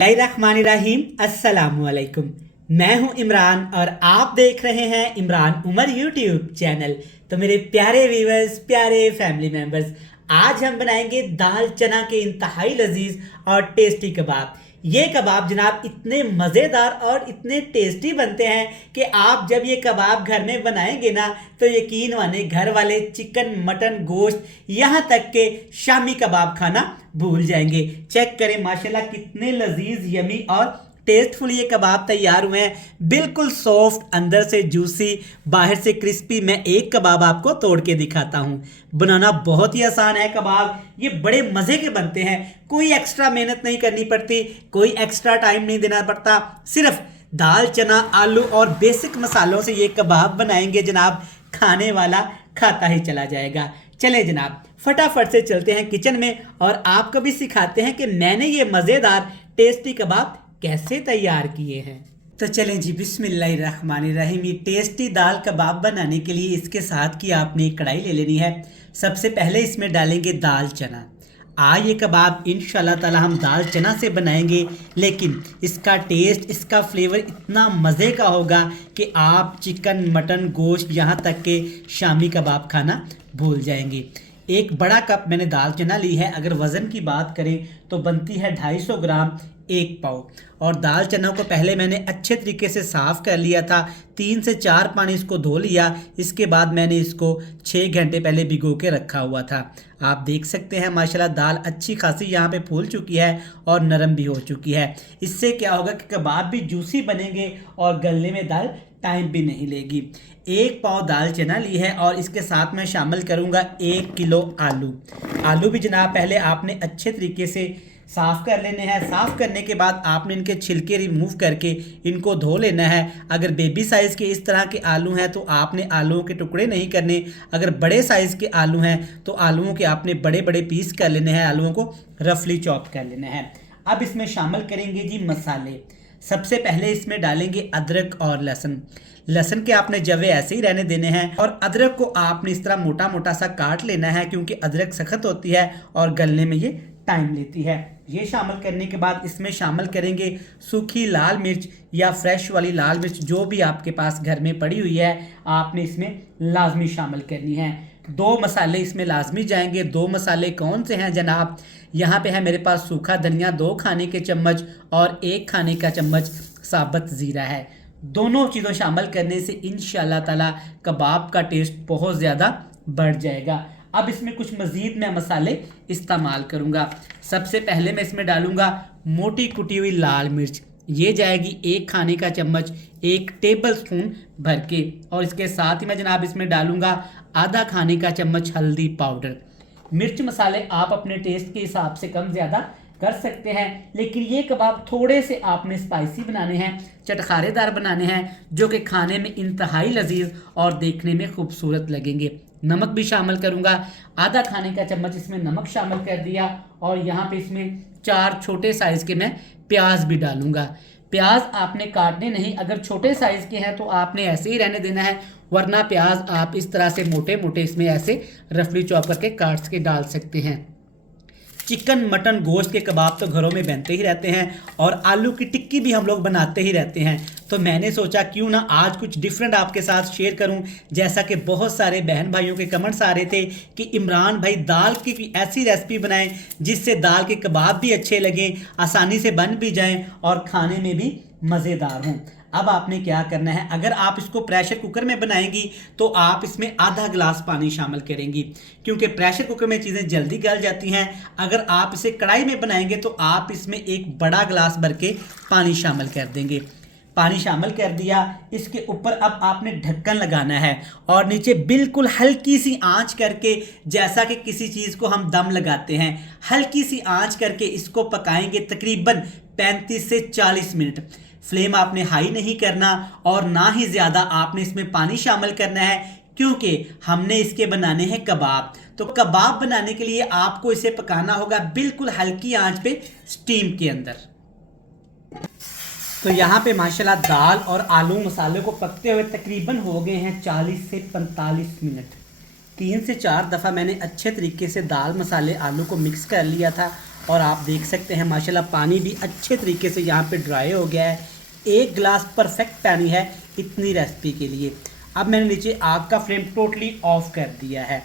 बिस्मिल्लाहिर्रहमानिर्रहीम। अस्सलामुअलैकुम। मैं हूं इमरान और आप देख रहे हैं इमरान उमर यूट्यूब चैनल। तो मेरे प्यारे व्यूअर्स, प्यारे फैमिली मेंबर्स, आज हम बनाएंगे दाल चना के इंतहाई लजीज और टेस्टी कबाब। ये कबाब जनाब इतने मज़ेदार और इतने टेस्टी बनते हैं कि आप जब ये कबाब घर में बनाएंगे ना तो यकीन माने घर वाले चिकन मटन गोश्त यहाँ तक के शामी कबाब खाना भूल जाएंगे। चेक करें माशाल्लाह कितने लजीज यमी और टेस्टफुल ये कबाब तैयार हुए हैं। बिल्कुल सॉफ्ट, अंदर से जूसी, बाहर से क्रिस्पी। मैं एक कबाब आपको तोड़ के दिखाता हूँ। बनाना बहुत ही आसान है कबाब, ये बड़े मज़े के बनते हैं। कोई एक्स्ट्रा मेहनत नहीं करनी पड़ती, कोई एक्स्ट्रा टाइम नहीं देना पड़ता। सिर्फ दाल चना आलू और बेसिक मसालों से ये कबाब बनाएंगे जनाब, खाने वाला खाता ही चला जाएगा। चलें जनाब, फटाफट से चलते हैं किचन में और आपको भी सिखाते हैं कि मैंने ये मज़ेदार टेस्टी कबाब कैसे तैयार किए हैं। तो चलें जी, बिस्मिल्लाहिर्रहमानिर्रहीम। ये टेस्टी दाल कबाब बनाने के लिए इसके साथ की आपने एक कढ़ाई ले लेनी है। सबसे पहले इसमें डालेंगे दाल चना। आज ये कबाब इंशाल्लाह ताला हम दाल चना से बनाएंगे, लेकिन इसका टेस्ट, इसका फ्लेवर इतना मज़े का होगा कि आप चिकन मटन गोश्त यहाँ तक के शामी कबाब खाना भूल जाएंगे। एक बड़ा कप मैंने दाल चना ली है। अगर वज़न की बात करें तो बनती है 250 ग्राम, एक पाव। और दाल चना को पहले मैंने अच्छे तरीके से साफ़ कर लिया था, 3 से 4 पानी इसको धो लिया। इसके बाद मैंने इसको 6 घंटे पहले भिगो के रखा हुआ था। आप देख सकते हैं माशाल्लाह दाल अच्छी खासी यहाँ पे फूल चुकी है और नरम भी हो चुकी है। इससे क्या होगा कि कबाब भी जूसी बनेंगे और गलने में दाल टाइम भी नहीं लेगी। एक पाव दाल चना ली है और इसके साथ मैं शामिल करूँगा 1 किलो आलू। आलू भी जनाब पहले आपने अच्छे तरीके से साफ़ कर लेने हैं। साफ़ करने के बाद आपने इनके छिलके रिमूव करके इनको धो लेना है। अगर बेबी साइज़ के इस तरह के आलू हैं तो आपने आलूओं के टुकड़े नहीं करने। अगर बड़े साइज़ के आलू हैं तो आलूओं के आपने बड़े बड़े पीस कर लेने हैं, आलूओं को रफली चॉप कर लेना है। अब इसमें शामिल करेंगे जी मसाले। सबसे पहले इसमें डालेंगे अदरक और लहसुन। लहसुन के आपने जवे ऐसे ही रहने देने हैं और अदरक को आपने इस तरह मोटा मोटा सा काट लेना है, क्योंकि अदरक सख्त होती है और गलने में ये टाइम लेती है। ये शामिल करने के बाद इसमें शामिल करेंगे सूखी लाल मिर्च या फ्रेश वाली लाल मिर्च, जो भी आपके पास घर में पड़ी हुई है आपने इसमें लाजमी शामिल करनी है। 2 मसाले इसमें लाजमी जाएंगे। 2 मसाले कौन से हैं जनाब? यहाँ पे है मेरे पास सूखा धनिया 2 खाने के चम्मच और 1 खाने का चम्मच साबुत ज़ीरा है। दोनों चीज़ों शामिल करने से इंशाल्लाह ताला कबाब का टेस्ट बहुत ज़्यादा बढ़ जाएगा। अब इसमें कुछ मज़ीद मैं मसाले इस्तेमाल करूँगा। सबसे पहले मैं इसमें डालूँगा मोटी कुटी हुई लाल मिर्च। ये जाएगी 1 खाने का चम्मच, 1 टेबल स्पून भर के। और इसके साथ ही मैं जनाब इसमें डालूँगा आधा खाने का चम्मच हल्दी पाउडर। मिर्च मसाले आप अपने टेस्ट के हिसाब से कम ज़्यादा कर सकते हैं, लेकिन ये कबाब थोड़े से आपने स्पाइसी बनाने हैं, चटखारेदार बनाने हैं, जो कि खाने में इंतहाई लजीज और देखने में खूबसूरत लगेंगे। नमक भी शामिल करूंगा, आधा खाने का चम्मच इसमें नमक शामिल कर दिया। और यहाँ पे इसमें 4 छोटे साइज़ के मैं प्याज भी डालूंगा। प्याज आपने काटने नहीं, अगर छोटे साइज़ के हैं तो आपने ऐसे ही रहने देना है, वरना प्याज आप इस तरह से मोटे मोटे इसमें ऐसे रफली चॉप करके काट के डाल सकते हैं। चिकन मटन गोश्त के कबाब तो घरों में बनते ही रहते हैं और आलू की टिक्की भी हम लोग बनाते ही रहते हैं। तो मैंने सोचा क्यों ना आज कुछ डिफरेंट आपके साथ शेयर करूं। जैसा कि बहुत सारे बहन भाइयों के कमेंट्स आ रहे थे कि इमरान भाई दाल की भी ऐसी रेसिपी बनाएं जिससे दाल के कबाब भी अच्छे लगें, आसानी से बन भी जाएं और खाने में भी मज़ेदार हों। अब आपने क्या करना है, अगर आप इसको प्रेशर कुकर में बनाएंगी तो आप इसमें आधा गिलास पानी शामिल करेंगी, क्योंकि प्रेशर कुकर में चीज़ें जल्दी गल जाती हैं। अगर आप इसे कढ़ाई में बनाएंगे तो आप इसमें एक बड़ा गिलास भर के पानी शामिल कर देंगे। पानी शामिल कर दिया, इसके ऊपर अब आपने ढक्कन लगाना है और नीचे बिल्कुल हल्की सी आंच करके, जैसा कि किसी चीज़ को हम दम लगाते हैं, हल्की सी आंच करके इसको पकाएंगे तकरीबन 35 से 40 मिनट। फ्लेम आपने हाई नहीं करना और ना ही ज़्यादा आपने इसमें पानी शामिल करना है, क्योंकि हमने इसके बनाने हैं कबाब। तो कबाब बनाने के लिए आपको इसे पकाना होगा बिल्कुल हल्की आंच पे, स्टीम के अंदर। तो यहाँ पे माशाल्लाह दाल और आलू मसाले को पकते हुए तकरीबन हो गए हैं 40 से 45 मिनट। 3 से 4 दफ़ा मैंने अच्छे तरीके से दाल मसाले आलू को मिक्स कर लिया था और आप देख सकते हैं माशाल्लाह पानी भी अच्छे तरीके से यहाँ पे ड्राई हो गया है। 1 गिलास परफेक्ट पानी है इतनी रेसिपी के लिए। अब मैंने नीचे आग का फ्लेम टोटली ऑफ कर दिया है,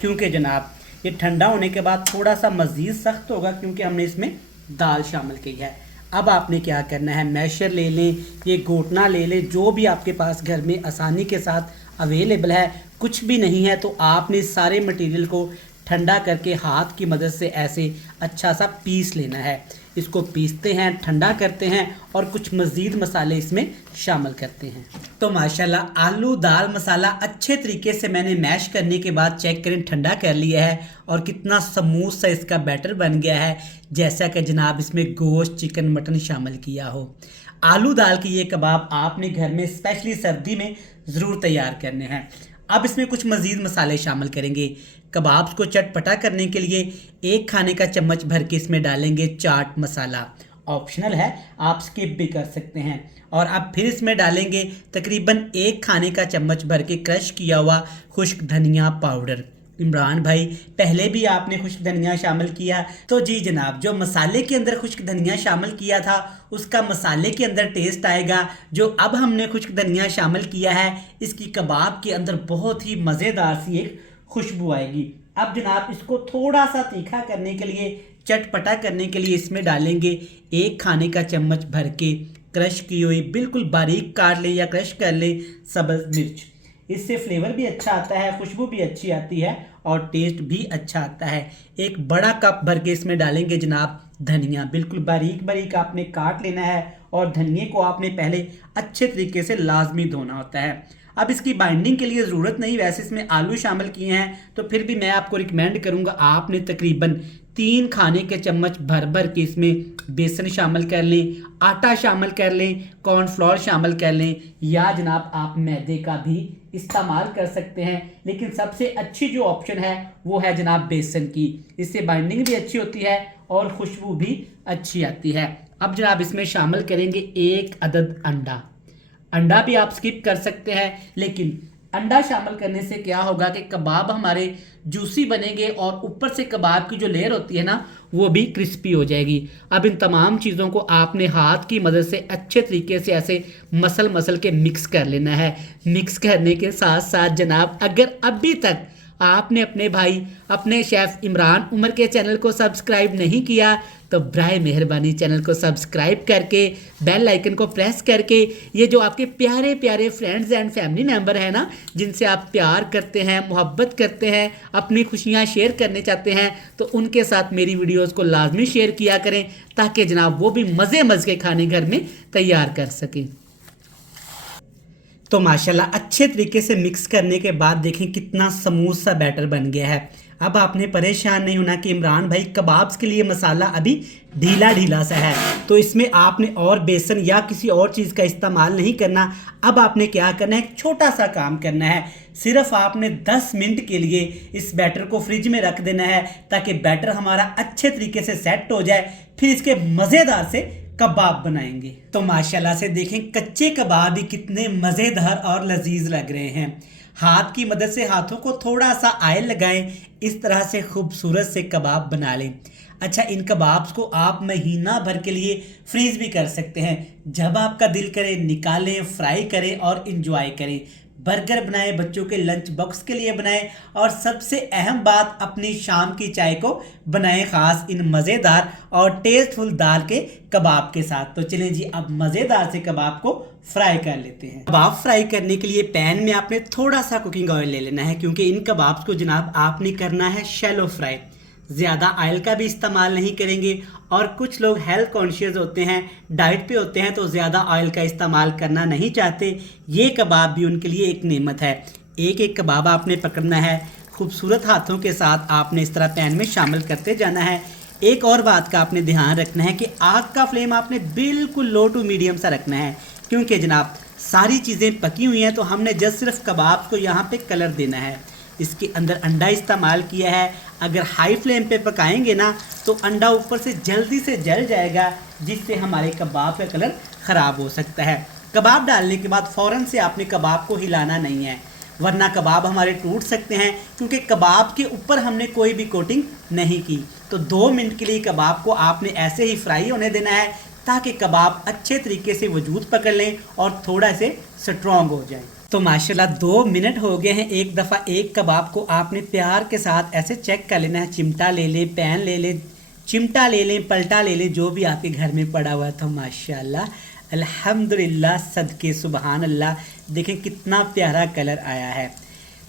क्योंकि जनाब ये ठंडा होने के बाद थोड़ा सा मज़ीद सख्त होगा, क्योंकि हमने इसमें दाल शामिल की है। अब आपने क्या करना है, मैशर ले लें, ये घोटना ले लें, जो भी आपके पास घर में आसानी के साथ अवेलेबल है। कुछ भी नहीं है तो आपने सारे मटेरियल को ठंडा करके हाथ की मदद से ऐसे अच्छा सा पीस लेना है। इसको पीसते हैं, ठंडा करते हैं और कुछ मज़ीद मसाले इसमें शामिल करते हैं। तो माशाल्लाह आलू दाल मसाला अच्छे तरीके से मैंने मैश करने के बाद चेक करें ठंडा कर लिया है और कितना स्मूथ सा इसका बैटर बन गया है, जैसा कि जनाब इसमें गोश्त चिकन मटन शामिल किया हो। आलू दाल के ये कबाब आपने घर में स्पेशली सर्दी में ज़रूर तैयार करने हैं। अब इसमें कुछ मज़ीद मसाले शामिल करेंगे। कबाब्स को चटपटा करने के लिए 1 खाने का चम्मच भर के इसमें डालेंगे चाट मसाला, ऑप्शनल है, आप स्किप भी कर सकते हैं। और अब फिर इसमें डालेंगे तकरीबन 1 खाने का चम्मच भर के क्रश किया हुआ खुश्क धनिया पाउडर। इमरान भाई पहले भी आपने खुश्क धनिया शामिल किया, तो जी जनाब जो मसाले के अंदर खुश्क धनिया शामिल किया था उसका मसाले के अंदर टेस्ट आएगा। जो अब हमने खुश्क धनिया शामिल किया है इसकी कबाब के अंदर बहुत ही मज़ेदार सी एक खुशबू आएगी। अब जनाब इसको थोड़ा सा तीखा करने के लिए, चटपटा करने के लिए इसमें डालेंगे 1 खाने का चम्मच भर के क्रश की हुई, बिल्कुल बारीक काट ले या क्रश कर ले, सब्ज़ मिर्च। इससे फ्लेवर भी अच्छा आता है, खुशबू भी अच्छी आती है और टेस्ट भी अच्छा आता है। 1 बड़ा कप भर के इसमें डालेंगे जनाब धनिया, बिल्कुल बारीक बारीक आपने काट लेना है और धनिए को आपने पहले अच्छे तरीके से लाजमी धोना होता है। अब इसकी बाइंडिंग के लिए ज़रूरत नहीं, वैसे इसमें आलू शामिल किए हैं तो फिर भी मैं आपको रिकमेंड करूंगा आपने तकरीबन 3 खाने के चम्मच भर भर के इसमें बेसन शामिल कर लें, आटा शामिल कर लें, कॉर्नफ्लोर शामिल कर लें, या जनाब आप मैदे का भी इस्तेमाल कर सकते हैं। लेकिन सबसे अच्छी जो ऑप्शन है वो है जनाब बेसन की, इससे बाइंडिंग भी अच्छी होती है और खुशबू भी अच्छी आती है। अब जनाब इसमें शामिल करेंगे 1 अदद अंडा। अंडा भी आप स्किप कर सकते हैं, लेकिन अंडा शामिल करने से क्या होगा कि कबाब हमारे जूसी बनेंगे और ऊपर से कबाब की जो लेयर होती है ना वो भी क्रिस्पी हो जाएगी। अब इन तमाम चीज़ों को आपने हाथ की मदद से अच्छे तरीके से ऐसे मसल के मिक्स कर लेना है। मिक्स करने के साथ साथ जनाब अगर अभी तक आपने अपने भाई अपने शेफ़ इमरान उमर के चैनल को सब्सक्राइब नहीं किया तो बराए मेहरबानी चैनल को सब्सक्राइब करके बेल आइकन को प्रेस करके ये जो आपके प्यारे प्यारे फ्रेंड्स एंड फैमिली मेंबर हैं ना, जिनसे आप प्यार करते हैं, मोहब्बत करते हैं, अपनी खुशियां शेयर करने चाहते हैं, तो उनके साथ मेरी वीडियोस को लाजमी शेयर किया करें ताकि जनाब वो भी मज़े के खाने घर में तैयार कर सकें। तो माशाल्लाह अच्छे तरीके से मिक्स करने के बाद देखें कितना स्मूथ सा बैटर बन गया है। अब आपने परेशान नहीं होना कि इमरान भाई कबाब्स के लिए मसाला अभी ढीला ढीला सा है, तो इसमें आपने और बेसन या किसी और चीज़ का इस्तेमाल नहीं करना। अब आपने क्या करना है, एक छोटा सा काम करना है, सिर्फ आपने 10 मिनट के लिए इस बैटर को फ्रिज में रख देना है ताकि बैटर हमारा अच्छे तरीके से सेट हो जाए। फिर इसके मज़ेदार से कबाब बनाएंगे। तो माशाल्लाह से देखें कच्चे कबाब ही कितने मज़ेदार और लजीज लग रहे हैं। हाथ की मदद से हाथों को थोड़ा सा ऑयल लगाएं, इस तरह से खूबसूरत से कबाब बना लें। अच्छा, इन कबाब्स को आप महीना भर के लिए फ्रीज भी कर सकते हैं। जब आपका दिल करे निकालें, फ्राई करें और इंजॉय करें। बर्गर बनाएं, बच्चों के लंच बॉक्स के लिए बनाएं और सबसे अहम बात अपनी शाम की चाय को बनाएं खास इन मज़ेदार और टेस्टफुल दाल के कबाब के साथ। तो चलें जी अब मज़ेदार से कबाब को फ्राई कर लेते हैं। कबाब फ्राई करने के लिए पैन में आपने थोड़ा सा कुकिंग ऑयल ले लेना है, क्योंकि इन कबाब्स को जनाब आपने करना है शैलो फ्राई। ज़्यादा ऑयल का भी इस्तेमाल नहीं करेंगे और कुछ लोग हेल्थ कॉन्शियस होते हैं, डाइट पे होते हैं, तो ज़्यादा ऑयल का इस्तेमाल करना नहीं चाहते। ये कबाब भी उनके लिए एक नेमत है। एक एक कबाब आपने पकड़ना है, खूबसूरत हाथों के साथ आपने इस तरह पैन में शामिल करते जाना है। एक और बात का आपने ध्यान रखना है कि आग का फ्लेम आपने बिल्कुल लो टू मीडियम सा रखना है, क्योंकि जनाब सारी चीज़ें पकी हुई हैं तो हमने जस्ट सिर्फ कबाब को यहाँ पे कलर देना है। इसके अंदर अंडा इस्तेमाल किया है। अगर हाई फ्लेम पे पकाएंगे ना तो अंडा ऊपर से जल्दी से जल जाएगा, जिससे हमारे कबाब का कलर ख़राब हो सकता है। कबाब डालने के बाद फ़ौरन से आपने कबाब को हिलाना नहीं है, वरना कबाब हमारे टूट सकते हैं, क्योंकि कबाब के ऊपर हमने कोई भी कोटिंग नहीं की। तो 2 मिनट के लिए कबाब को आपने ऐसे ही फ्राई होने देना है, ताकि कबाब अच्छे तरीके से वजूद पकड़ लें और थोड़ा से स्ट्रॉन्ग हो जाए। तो माशाल्लाह 2 मिनट हो गए हैं। एक दफ़ा एक कबाब को आपने प्यार के साथ ऐसे चेक कर लेना है। चिमटा ले लें, पैन ले लें, चिमटा ले लें, पलटा ले लें, जो भी आपके घर में पड़ा हुआ था। माशाल्लाह अल्हम्दुलिल्लाह, सदके सुबहान अल्लाह, देखें कितना प्यारा कलर आया है।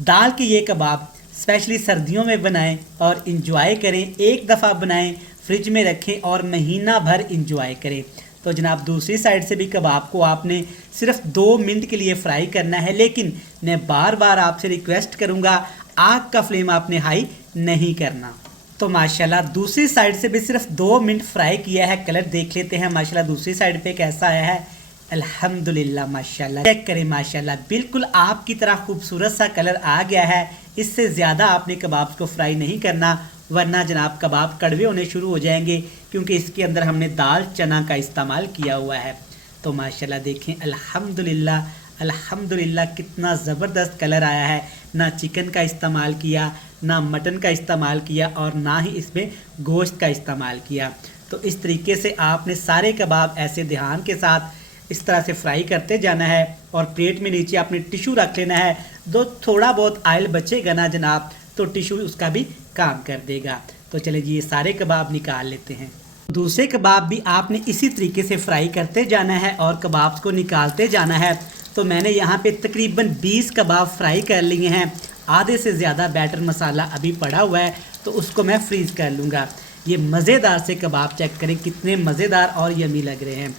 दाल के ये कबाब स्पेशली सर्दियों में बनाएं और इंजॉय करें। एक दफ़ा बनाएं, फ्रिज में रखें और महीना भर इंजॉय करें। तो जनाब दूसरी साइड से भी कबाब को आपने सिर्फ 2 मिनट के लिए फ्राई करना है, लेकिन मैं बार बार आपसे रिक्वेस्ट करूंगा, आग का फ्लेम आपने हाई नहीं करना। तो माशाल्लाह दूसरी साइड से भी सिर्फ 2 मिनट फ्राई किया है। कलर देख लेते हैं माशाल्लाह दूसरी साइड पे कैसा आया है। अल्हम्दुलिल्लाह माशाल्लाह, चेक करें माशाल्लाह, बिल्कुल आपकी तरह खूबसूरत सा कलर आ गया है। इससे ज़्यादा आपने कबाब को फ्राई नहीं करना, वरना जनाब कबाब कड़वे होने शुरू हो जाएंगे, क्योंकि इसके अंदर हमने दाल चना का इस्तेमाल किया हुआ है। तो माशाल्लाह देखें अल्हम्दुलिल्लाह अल्हम्दुलिल्लाह, कितना ज़बरदस्त कलर आया है। ना चिकन का इस्तेमाल किया, ना मटन का इस्तेमाल किया और ना ही इसमें गोश्त का इस्तेमाल किया। तो इस तरीके से आपने सारे कबाब ऐसे ध्यान के साथ इस तरह से फ्राई करते जाना है और प्लेट में नीचे आपने टिशू रख लेना है। दो थोड़ा बहुत ऑयल बचेगा ना जनाब, तो टिशू उसका भी काम कर देगा। तो चले जी, ये सारे कबाब निकाल लेते हैं। दूसरे कबाब भी आपने इसी तरीके से फ्राई करते जाना है और कबाब को निकालते जाना है। तो मैंने यहाँ पे तकरीबन 20 कबाब फ्राई कर लिए हैं। आधे से ज़्यादा बैटर मसाला अभी पड़ा हुआ है, तो उसको मैं फ्रीज़ कर लूँगा। ये मज़ेदार से कबाब चेक करें, कितने मज़ेदार और यमी लग रहे हैं।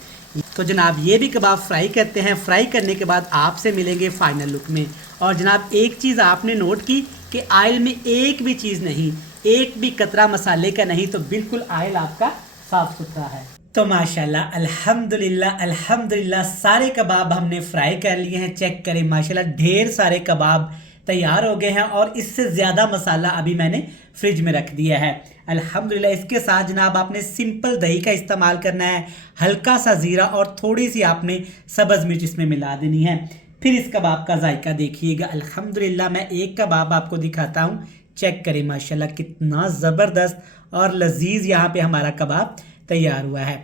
तो जनाब ये भी कबाब फ्राई करते हैं। फ्राई करने के बाद आपसे मिलेंगे फाइनल लुक में। और जनाब एक चीज़ आपने नोट की कि आयल में एक भी चीज़ नहीं, एक भी कतरा मसाले का नहीं, तो बिल्कुल आयल आपका साफ़ सुथरा है। तो माशाल्लाह अल्हम्दुलिल्लाह अल्हम्दुलिल्लाह, सारे कबाब हमने फ्राई कर लिए हैं। चेक करें माशाल्लाह, ढेर सारे कबाब तैयार हो गए हैं और इससे ज़्यादा मसाला अभी मैंने फ्रिज में रख दिया है। अल्हम्दुलिल्लाह इसके साथ जनाब आपने सिंपल दही का इस्तेमाल करना है, हल्का सा ज़ीरा और थोड़ी सी आपने सब्ज़ मिर्च इसमें मिला देनी है। फिर इस कबाब का जायका देखिएगा। अल्हम्दुलिल्लाह मैं एक कबाब आपको दिखाता हूँ, चेक करें माशाल्लाह कितना ज़बरदस्त और लजीज यहाँ पे हमारा कबाब तैयार हुआ है।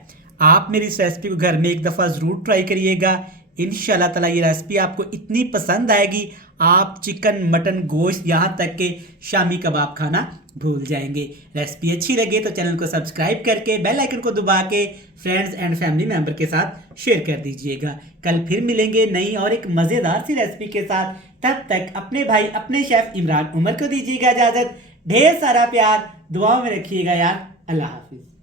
आप मेरी इस रेसिपी को घर में एक दफ़ा ज़रूर ट्राई करिएगा। इंशाल्लाह ताला ये रेसिपी आपको इतनी पसंद आएगी, आप चिकन मटन गोश्त यहाँ तक के शामी कबाब खाना भूल जाएंगे। रेसिपी अच्छी लगे तो चैनल को सब्सक्राइब करके बेल आइकन को दबा के फ्रेंड्स एंड फैमिली मेम्बर के साथ शेयर कर दीजिएगा। कल फिर मिलेंगे नई और एक मज़ेदार सी रेसिपी के साथ। तब तक अपने भाई अपने शेफ इमरान उमर को दीजिएगा इजाज़त। ढेर सारा प्यार दुआओं में रखिएगा यार। अल्लाह हाफिज़।